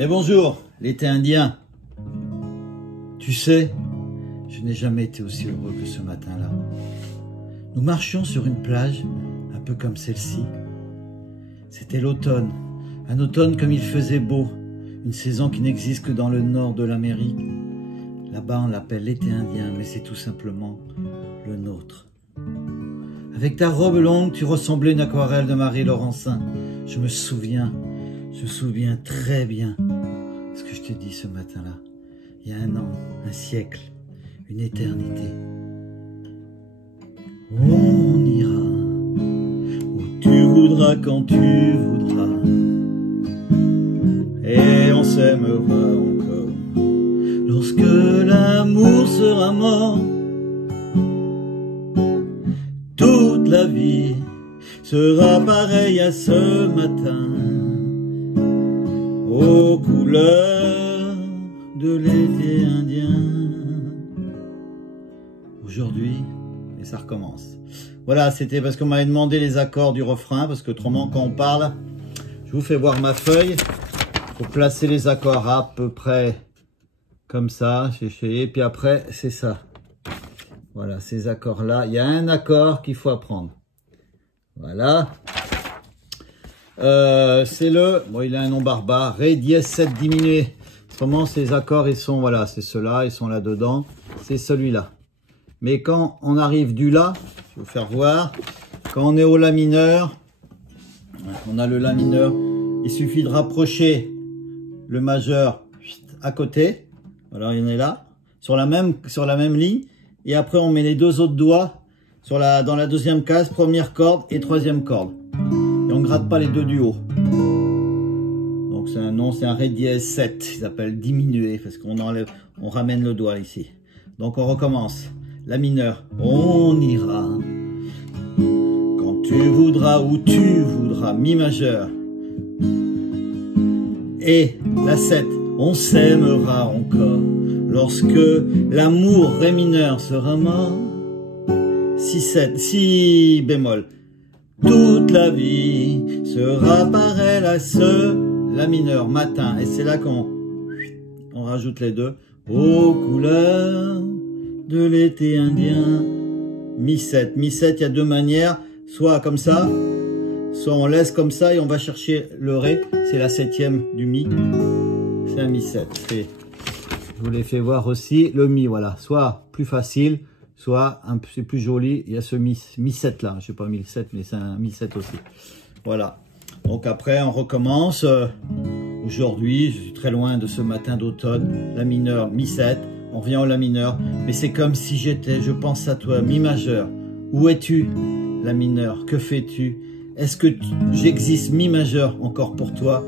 Et bonjour, l'été indien. Tu sais, je n'ai jamais été aussi heureux que ce matin-là. Nous marchions sur une plage, un peu comme celle-ci. C'était l'automne, un automne comme il faisait beau, une saison qui n'existe que dans le nord de l'Amérique. Là-bas, on l'appelle l'été indien, mais c'est tout simplement le nôtre. Avec ta robe longue, tu ressemblais à une aquarelle de Marie Laurencin. Je me souviens très bien ce que je t'ai dit ce matin-là. Il y a un an, un siècle, une éternité. On ira où tu voudras, quand tu voudras, et on s'aimera encore lorsque l'amour sera mort. Toute la vie sera pareille à ce matin, aux couleurs de l'été indien. Aujourd'hui, et ça recommence. Voilà, c'était parce qu'on m'avait demandé les accords du refrain, parce qu'autrement, quand on parle, je vous fais voir ma feuille. Il faut placer les accords à peu près comme ça, et puis après, c'est ça. Voilà, ces accords-là. Il y a un accord qu'il faut apprendre. Voilà. C'est le... Bon, il a un nom barbare. Ré dièse 7 diminué. Autrement, ces accords, ils sont... Voilà, c'est ceux-là, ils sont là-dedans. C'est celui-là. Mais quand on arrive du La, je vais vous faire voir. Quand on est au La mineur, on a le La mineur. Il suffit de rapprocher le majeur à côté. Voilà, il en est là. Sur la même ligne. Et après, on met les deux autres doigts dans la deuxième case, première corde et troisième corde. Et on ne gratte pas les deux du haut. Donc c'est un nom, c'est un Ré dièse 7. Il s'appelle diminué parce qu'on ramène le doigt ici. Donc on recommence. La mineur. On ira quand tu voudras, où tu voudras. Mi majeur. Et la 7. On s'aimera encore lorsque l'amour Ré mineur sera mort. Si bémol. Toute la vie sera pareille à ce La mineur matin. Et c'est là qu'on rajoute les deux. Aux couleurs de l'été indien. Mi 7. Mi 7, il y a deux manières. Soit comme ça, soit on laisse comme ça et on va chercher le Ré. C'est la 7e du Mi. C'est un Mi 7. Je vous l'ai fait voir aussi. Le Mi, voilà. Soit plus facile, soit c'est plus joli. Il y a ce Mi 7 là. Je sais pas Mi 7, mais c'est un Mi 7 aussi. Voilà. Donc après, on recommence. Aujourd'hui, je suis très loin de ce matin d'automne. La mineur, Mi 7. On revient au La mineur. Mais c'est comme si j'étais. Je pense à toi. Mi majeur. Où es-tu, La mineur? Que fais-tu? Est-ce que j'existe? Mi majeur encore pour toi?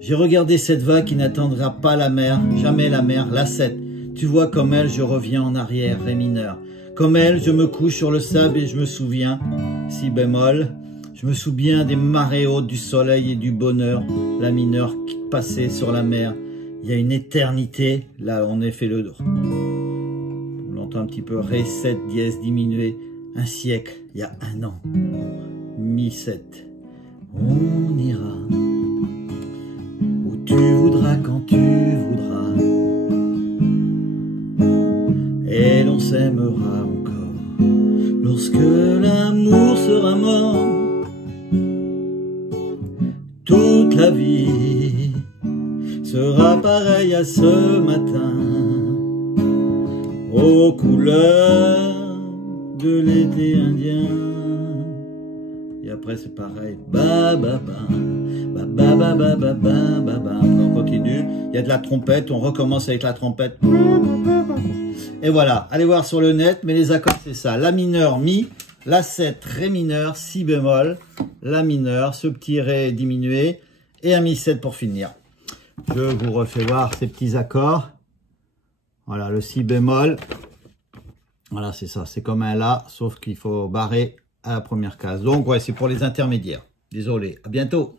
J'ai regardé cette vague qui n'attendra pas la mer, jamais la mer, la 7. Tu vois, comme elle, je reviens en arrière, Ré mineur. Comme elle, je me couche sur le sable et je me souviens, si bémol, je me souviens des marées hautes, du soleil et du bonheur, La mineur qui passait sur la mer. Il y a une éternité, là on a fait le dos. On l'entend un petit peu, Ré 7 dièse diminué, un siècle, il y a un an, Mi 7. On ira où tu voudras, quand tu voudras, et l'on s'aimera encore lorsque l'amour sera mort. Toute la vie sera pareille à ce matin, aux couleurs de l'été indien. Et après c'est pareil. Ba ba ba. Ba ba ba ba ba ba ba ba. On continue. Il y a de la trompette. On recommence avec la trompette. Et voilà. Allez voir sur le net. Mais les accords c'est ça. La mineur, Mi. La 7, Ré mineur, Si bémol. La mineur, ce petit Ré diminué. Et un Mi 7 pour finir. Je vous refais voir ces petits accords. Voilà, le Si bémol. Voilà, c'est ça. C'est comme un La, sauf qu'il faut barrer à la première case. Donc, ouais, c'est pour les intermédiaires. Désolé. À bientôt.